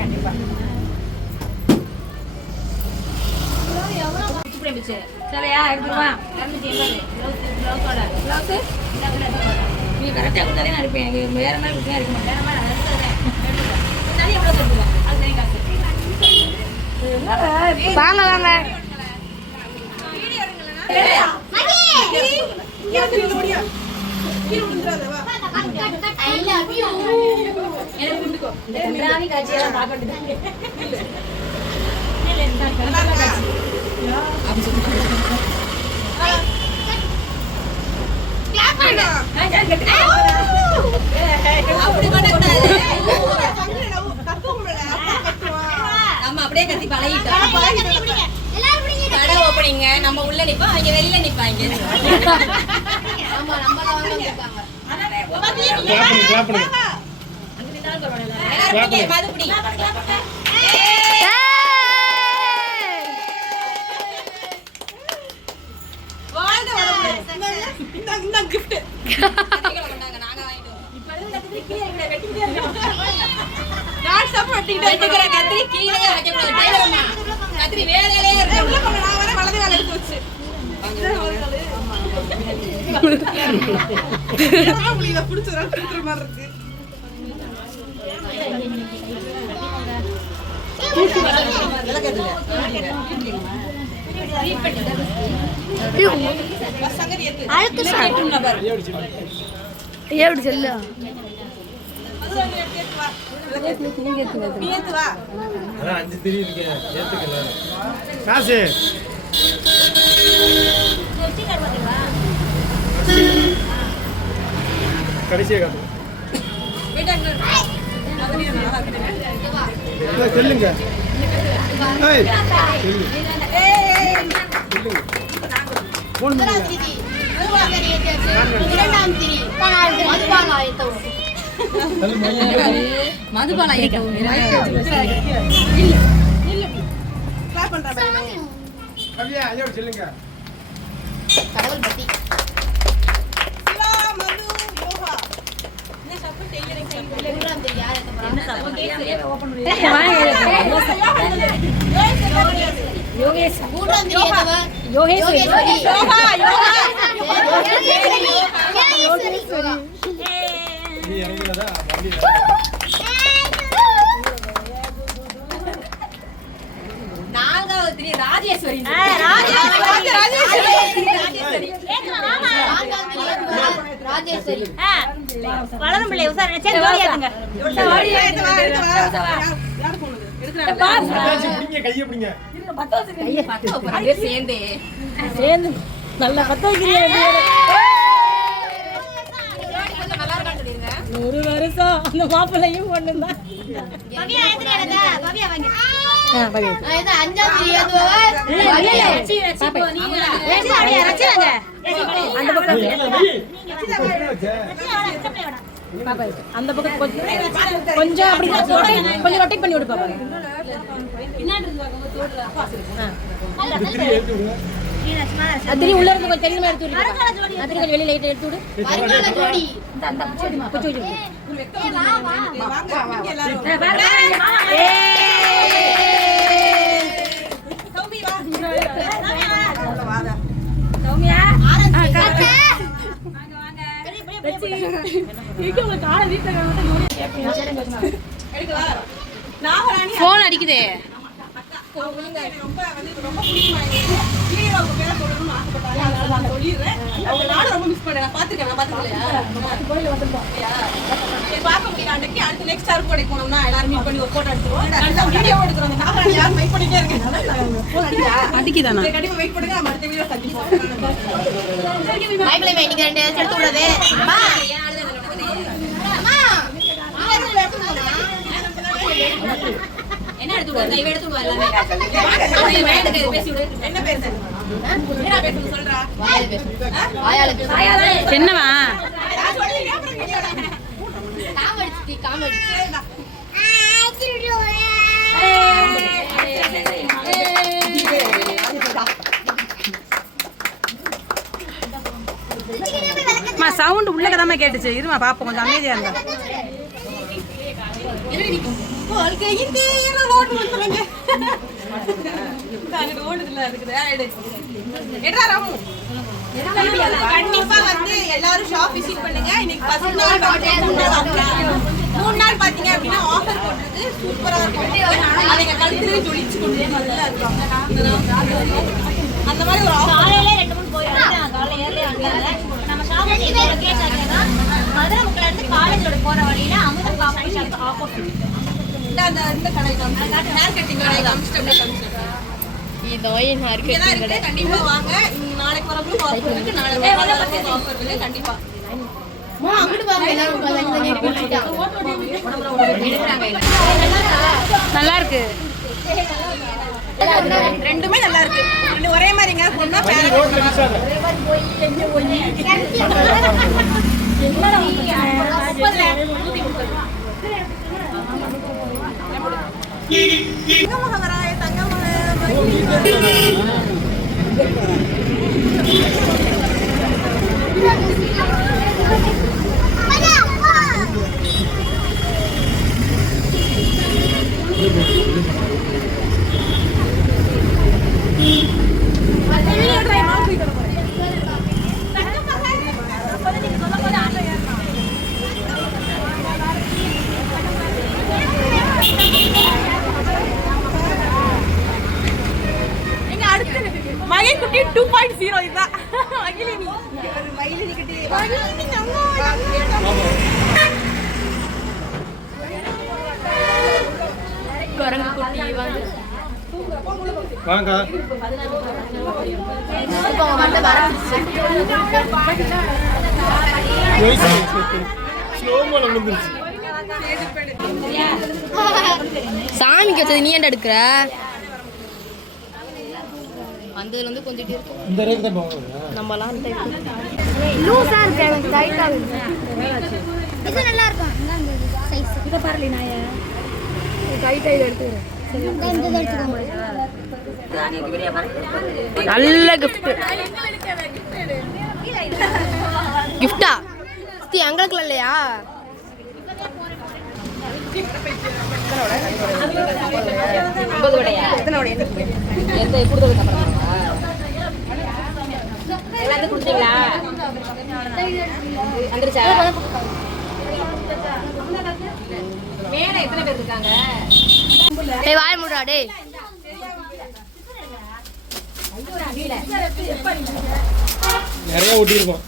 கண்டிப்பா சரியா எடுத்துருவா நீ கரெக்டாக கொடுத்தாலே நான் இருப்பேன். எனக்கு வேற மாதிரி கொடுத்தா இருக்க மாட்டேன். வாங்க வாங்க அப்படியே கத்தி பழகிட்டோம். கடை ஓப்பனிங்க நம்ம உள்ள நிப்போம், அவங்க வெளியில நிப்பாங்க. எப்படி சொல்லு கடைசியாக சொல்லுங்க மதுபான சொல்லுங்க கடவுள் பத்தி நான்காவது ராஜேஸ்வரி வளரும் பிள்ளை சேர்ந்து நல்லா பத்த வைக்கிறீங்க. ஒரு வருஷம் அந்த மாப்பிள்ளையும் ஒண்ணுதான். அந்த பக்கம் கொஞ்சம் அப்படி கொஞ்சம் ரொட்டேட் பண்ணி விடு பாப்பா. அத்திரி உள்ள இருந்து கொஞ்சம் தெரியுமா எடுத்து விடு. அத்திரி கொஞ்சம் வெளியில லைட் எடுத்து விடு. போன் அடிக்குதே. என்ன எடுத்து என்னவா சவுண்ட் உள்ளக்கதாம கேட்டுச்சு. இருமா பாப்போம், கொஞ்சம் அமைதியா இருந்தா. வாழ்க்கையின் தேர ரோடு வந்துருங்க. அங்க ரோடுல இருக்குது. எடா ராமு. கண்டிப்பா வந்து எல்லாரும் ஷாப் விசிட் பண்ணுங்க. இன்னைக்கு 10 நாள் மூணு நாள் பாத்தீங்க அப்படின்னா ஆஃபர் போட்டுருக்கு. சூப்பரா இருக்கும். அவங்க கழுத்துல ஜொலிச்சு கொண்டு நல்லா இருக்காங்க. அந்த மாதிரி ஒரு ஆஃபர் காலையில 2-3 போயிடுறாங்க. காலையில நம்ம ஷாப் லொகேஷன் ஆகேனா மதுரை முக்கில இருந்து காலேஜோட போற வழியில அமுதம் காஃபி ஷாப் ஆப்போசிட். இந்த கடை ஹேர் கட்டிங் கடை காமிச்சிட்டோம். இது ஒயின் மார்க்கெட் கடை. கண்டிப்பா வாங்க. நாளைக்கு வரப்போ ஆஃபர் இருக்கு. நாளைக்கு வரப்போ ஆஃபர் இருக்கு. கண்டிப்பா அங்கிட்டு பாருங்க எல்லாரும் நல்லா இருக்கு. ரெண்டுமே நல்லா இருக்கு. ரெண்டு ஒரே மாதிரிங்க. பொண்ணா தங்கமகராய தங்கமக மகிழ்குட்டி 2.0 இதுதான். மகிழினி மகிழினி கிட்டி மகிழினி குரங்கு குட்டி வாங்க வாங்க சாமிக்கு வச்சது நீ ஏன்டா எடுக்கிற? வந்ததுல இருந்து கொஞ்சிட்டே இருக்கும். இந்த ரேட் தான் போவாங்க. நம்மலாம் லூசா இருக்கு எனக்கு டைட்டா இருக்கு. இது நல்லா இருக்கும். இந்த சைஸ் இத பாருல நாய. டைட்டா இத எடுத்து. இந்த எடுத்துக்கோங்க. நல்ல gift. gift-ஆ? ஸ்தி அங்களுக்கு இல்லையா? மேல எத்தனை பேர் இருக்காங்க? டேய் வாய் மூடுடா டேய். நிறைய ஒட்டி இருக்கும்.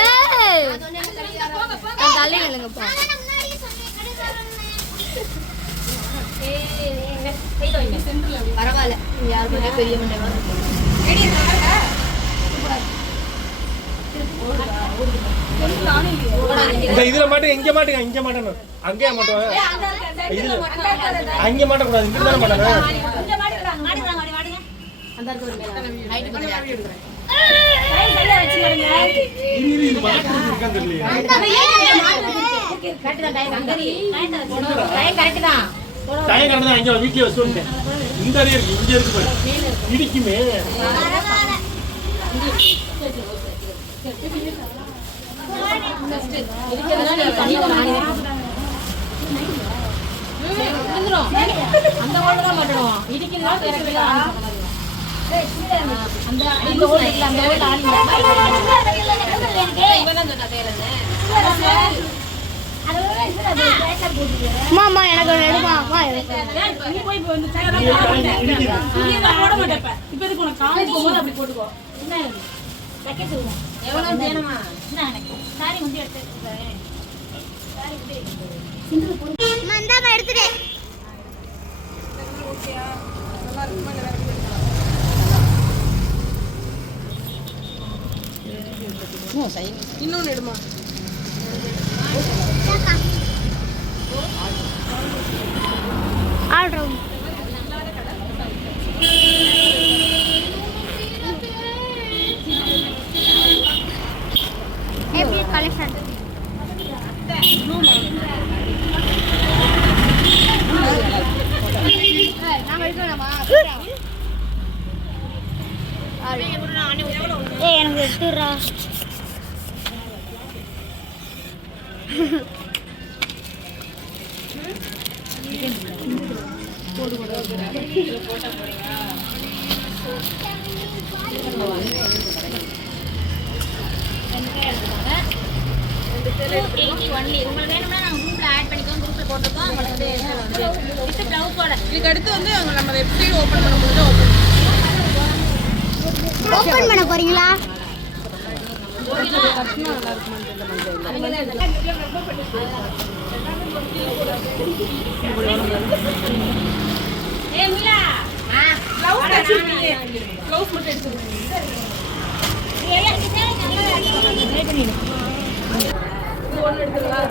ஏய் தள்ளி நில்லுங்கப்பா. பரவாயில்ல யார் பண்ண பெரிய மண்டபம். இந்த இதுல மாட்டேன் இங்க மாட்டேங்க இங்க மாட்டேன் அங்கேயே மாட்டோம். இதுல அங்க மாட்டக்கூடாது இங்க தானே மாட்டாங்க. வீட்டுல வச்சு இந்த அறைய இருக்கு இங்க இருக்கு பாரு இடிக்குமே. அந்த ஓடுதான் மாட்டோம். இடிக்குதா அந்த இந்த ஓடுல அந்த ஓடுல ஆளி இவதான் சொன்னா தேரது. மாமா எனக்கு ஒன்னு எடுமா. நீ போய் வந்து சேரா போட மாட்டேப்ப. இப்போ இதுக்கு உனக்கு காலேஜ் போகும்போது அப்படி போட்டுக்கோ. என்ன லக்கே சொல்லுங்க. எவ்வளவு தேனமா? என்ன எனக்கு சாரி முந்தி எடுத்துறேன். சாரி முந்தி மந்தாமா எடுத்துடே. ஓகேயா? நல்லா இருக்குமா இல்ல வேற இன்னொன்னு எடுமா. ஆல்ரவுண்ட் எப்படி கலெக்ஷன் நாம இருக்கோமா? ஏய் எனக்கு எடுத்துறா. உங்களுக்கு வேணும்னா நாங்க குரூப்ல ஆட் பண்ணிக்கோம், குரூப்ல போட்டுருக்கோம். உங்களுக்கு வந்து வித் பிளவுஸோட இதுக்கு அடுத்து வந்து நம்ம வெப்சைட் ஓபன் பண்ணும்போது ஓபன் பண்ண போறீங்களா? ஏ மிலா ப்ளவுஸ் தச்சிருக்கீங்க. ப்ளவுஸ் மட்டும் எடுத்துக்கோங்க. இது ஒன்று எடுத்துக்கலாம்.